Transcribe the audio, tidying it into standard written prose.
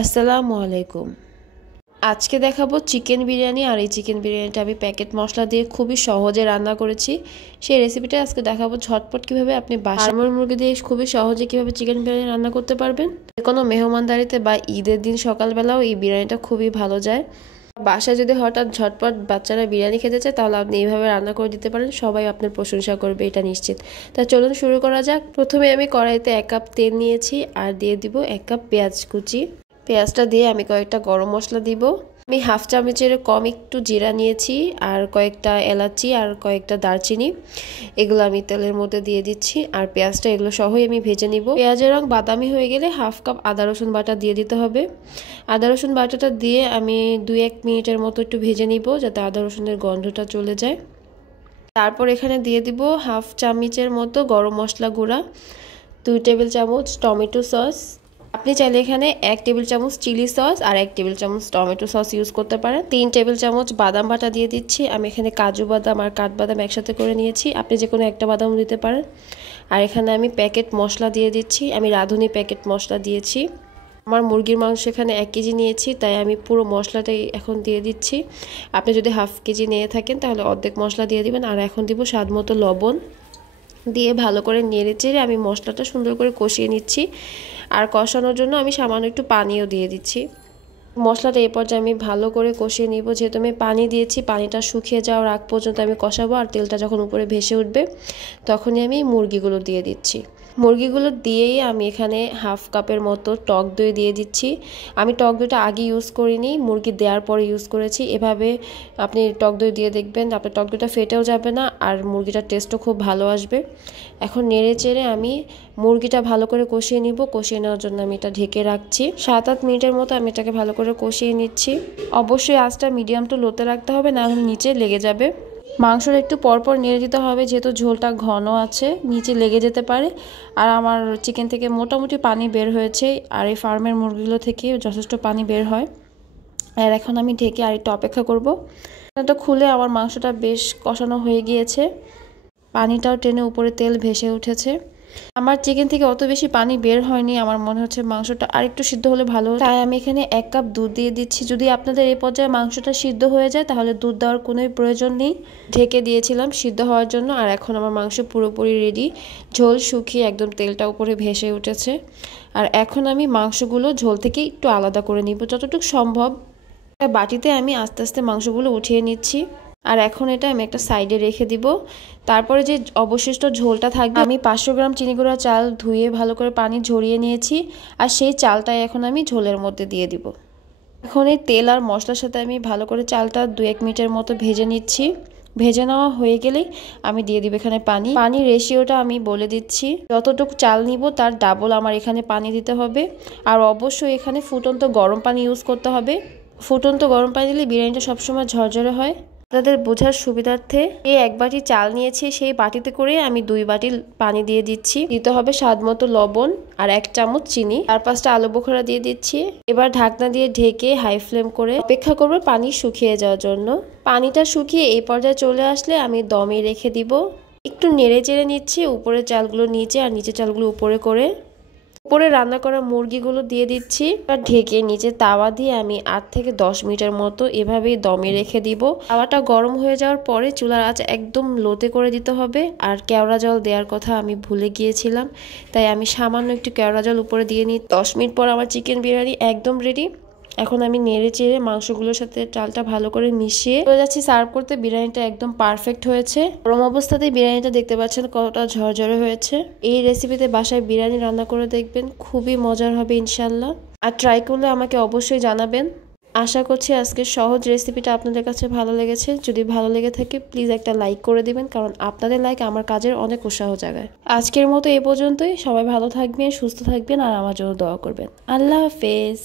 আসসালামু আলাইকুম। আজকে দেখাবো চিকেন বিরিয়ানি। আর এই চিকেন বিরিয়ানিটা আমি প্যাকেট মশলা দিয়ে খুবই সহজে রান্না করেছি। সেই রেসিপিটা আজকে দেখাবো ঝটপট কিভাবে আপনি বাসায় মুরগি দিয়ে খুবই সহজে কিভাবে চিকেন বিরিয়ানি রান্না করতে পারবেন। কোনো মেহমানদারিতে বা ঈদের দিন সকালবেলাও এই বিরিয়ানিটা খুবই ভালো যায়। বাসায় যদি হঠাৎ ঝটপট বাচ্চারা বিরিয়ানি খেতে চায় তাহলে আপনি এইভাবে রান্না করে দিতে পারেন, সবাই আপনার প্রশংসা করবে, এটা নিশ্চিত। তা চলুন শুরু করা যাক। প্রথমে আমি কড়াইতে 1 কাপ তেল নিয়েছি আর দিয়ে দিব 1 কাপ পেঁয়াজ কুচি। পেঁয়াজটা দিয়ে আমি কয়েকটা গরম মশলা দিব। আমি হাফ চামচের কম একটু জিরা নিয়েছি আর কয়েকটা এলাচি আর কয়েকটা দারচিনি, এগুলো আমি তেলের মধ্যে দিয়ে দিচ্ছি। আর পেঁয়াজটা এগুলো সহই আমি ভেজে নিব। পেঁয়াজের রং বাদামি হয়ে গেলে হাফ কাপ আদা রসুন বাটা দিয়ে দিতে হবে। আদা রসুন বাটাটা দিয়ে আমি 2-1 মিনিটের মতো একটু ভেজে নিব যাতে আদা রসুনের গন্ধটা চলে যায়। তারপর এখানে দিয়ে দিব হাফ চামচের মতো গরম মশলা গুঁড়া, 2 টেবিল চামচ টমেটো সস। আপনি চাইলে এখানে 1 টেবিল চামচ চিলি সস আর 1 টেবিল চামচ টমেটো সস ইউজ করতে পারেন। 3 টেবিল চামচ বাদাম বাটা দিয়ে দিচ্ছি। আমি এখানে কাজু বাদাম আর কাঠবাদাম একসাথে করে নিয়েছি, আপনি যে কোনো একটা বাদাম দিতে পারেন। আর এখানে আমি প্যাকেট মশলা দিয়ে দিচ্ছি, আমি রাঁধুনি প্যাকেট মশলা দিয়েছি। আমার মুরগির মাংস এখানে 1 কেজি নিয়েছি, তাই আমি পুরো মশলাটাই এখন দিয়ে দিচ্ছি। আপনি যদি হাফ কেজি নিয়ে থাকেন তাহলে অর্ধেক মশলা দিয়ে দিবেন। আর এখন দিব স্বাদ মতো লবণ, দিয়ে ভালো করে নেড়ে চেড়ে আমি মশলাটা সুন্দর করে কষিয়ে নিচ্ছি। আর কষানোর জন্য আমি সামান্য একটু পানিও দিয়ে দিচ্ছি। মশলাটা এই পর্যায়ে আমি ভালো করে কষিয়ে নিব। যেহেতু আমি পানি দিয়েছি, পানিটা শুকিয়ে যাওয়ার আগ পর্যন্ত আমি কষাবো। আর তেলটা যখন উপরে ভেসে উঠবে তখনই আমি মুরগিগুলো দিয়ে দিচ্ছি। মুরগিগুলো দিয়েই আমি এখানে হাফ কাপের মতো টক দই দিয়ে দিচ্ছি। আমি টক দইটা আগে ইউজ করিনি, মুরগি দেওয়ার পরে ইউজ করেছি। এভাবে আপনি টক দই দিয়ে দেখবেন, আপনার টক দইটা ফেটেও যাবে না আর মুরগিটার টেস্টও খুব ভালো আসবে। এখন নেড়ে চেড়ে আমি মুরগিটা ভালো করে কষিয়ে নিব। কষিয়ে নেওয়ার জন্য আমি এটা ঢেকে রাখছি। 7-8 মিনিটের মতো আমি এটাকে ভালো করে কষিয়ে নিচ্ছি। অবশ্যই আঁচটা মিডিয়াম টু লোতে রাখতে হবে, না হলে নিচে লেগে যাবে। মাংসটা একটু পরপর নেড়ে দিতে হবে, যেহেতু ঝোলটা ঘন আছে, নিচে লেগে যেতে পারে। আর আমার চিকেন থেকে মোটামুটি পানি বের হয়েছে, আর এই ফার্মের মুরগিগুলো থেকে যথেষ্ট পানি বের হয়। আর এখন আমি ঢেকে আর একটু অপেক্ষা করব। এটা খুলে আমার মাংসটা বেশ কষানো হয়ে গিয়েছে, পানিটাও টেনে উপরে তেল ভেসে উঠেছে। আমার চিকেন থেকে অত বেশি পানি বের হয়নি, আমার মনে হচ্ছে মাংসটা আরেকটু সিদ্ধ হলে ভালো, তাই আমি এখানে 1 কাপ দুধ দিয়ে দিচ্ছি। যদি আপনাদের এই পর্যায়ে মাংসটা সিদ্ধ হয়ে যায় তাহলে দুধ দেওয়ার কোনো প্রয়োজন নেই। ঢেকে দিয়েছিলাম সিদ্ধ হওয়ার জন্য। আর এখন আমার মাংস পুরোপুরি রেডি, ঝোল শুকিয়ে একদম তেলটা উপরে ভেসে উঠেছে। আর এখন আমি মাংসগুলো ঝোল থেকে একটু আলাদা করে নিব যতটুকু সম্ভব। বাটিতে আমি আস্তে আস্তে মাংসগুলো উঠিয়ে নিচ্ছি। আর এখন এটা আমি একটা সাইডে রেখে দিব। তারপরে যে অবশিষ্ট ঝোলটা থাকবে, আমি 500 গ্রাম চিনি গুঁড়া চাল ধুয়ে ভালো করে পানি ঝরিয়ে নিয়েছি, আর সেই চালটাই এখন আমি ঝোলের মধ্যে দিয়ে দিব। এখন এই তেল আর মশলার সাথে আমি ভালো করে চালটা 2-1 মিনিটের মতো ভেজে নিচ্ছি। ভেজে নেওয়া হয়ে গেলেই আমি দিয়ে দিব এখানে পানি। পানির রেশিওটা আমি বলে দিচ্ছি, যতটুকু চাল নিব তার ডাবল আমার এখানে পানি দিতে হবে। আর অবশ্যই এখানে ফুটন্ত গরম পানি ইউজ করতে হবে। ফুটন্ত গরম পানি দিলে বিরিয়ানিটা সবসময় ঝরঝরে হয়। আপনাদের বোঝার সুবিধার্থে এই 1 বাটি চাল নিয়েছি, সেই বাটিতে করে আমি 2 বাটি পানি দিয়ে দিচ্ছি। দিতে হবে স্বাদ মতো লবণ আর 1 চামচ চিনি। 4-5টা আলু বোখরা দিয়ে দিচ্ছি। এবার ঢাকনা দিয়ে ঢেকে হাই ফ্লেম করে অপেক্ষা করব পানি শুকিয়ে যাওয়ার জন্য। পানিটা শুকিয়ে এই পর্যায়ে চলে আসলে আমি দমে রেখে দিব। একটু নেড়ে চেড়ে নিচ্ছি, উপরে চালগুলো নিচে আর নিচে চালগুলো উপরে করে। উপরে রান্না করা মুরগিগুলো দিয়ে দিচ্ছি আর ঢেকে নিচে তাওয়া দিয়ে আমি 8 থেকে 10 মিনিটের মতো এভাবেই দমে রেখে দিব। তাওয়াটা গরম হয়ে যাওয়ার পরে চুলার আঁচ একদম লোতে করে দিতে হবে। আর কেওড়া জল দেওয়ার কথা আমি ভুলে গিয়েছিলাম, তাই আমি সামান্য একটু কেওড়া জল উপরে দিয়ে নিই। 10 মিনিট পর আমার চিকেন বিরিয়ানি একদম রেডি। এখন আমি নেড়ে চেড়ে মাংসগুলোর সাথে চালটা ভালো করে মিশিয়ে চলে যাচ্ছি সার্ভ করতে। বিরিয়ানিটা একদম পারফেক্ট হয়েছে। গরম অবস্থাতেই বিরিয়ানিটা দেখতে পাচ্ছেন কতটা ঝরঝরে হয়েছে। এই রেসিপিতে বাসায় বিরিয়ানি রান্না করে দেখবেন, খুবই মজার হবে ইনশাল্লাহ। আর ট্রাই করলে আমাকে অবশ্যই জানাবেন। আশা করছি আজকের সহজ রেসিপিটা আপনাদের কাছে ভালো লেগেছে। যদি ভালো লেগে থাকে প্লিজ একটা লাইক করে দিবেন, কারণ আপনাদের লাইক আমার কাজের অনেক উৎসাহ জাগায়। আজকের মতো এ পর্যন্তই। সবাই ভালো থাকবেন, সুস্থ থাকবেন আর আমার জন্য দোয়া করবেন। আল্লাহ হাফেজ।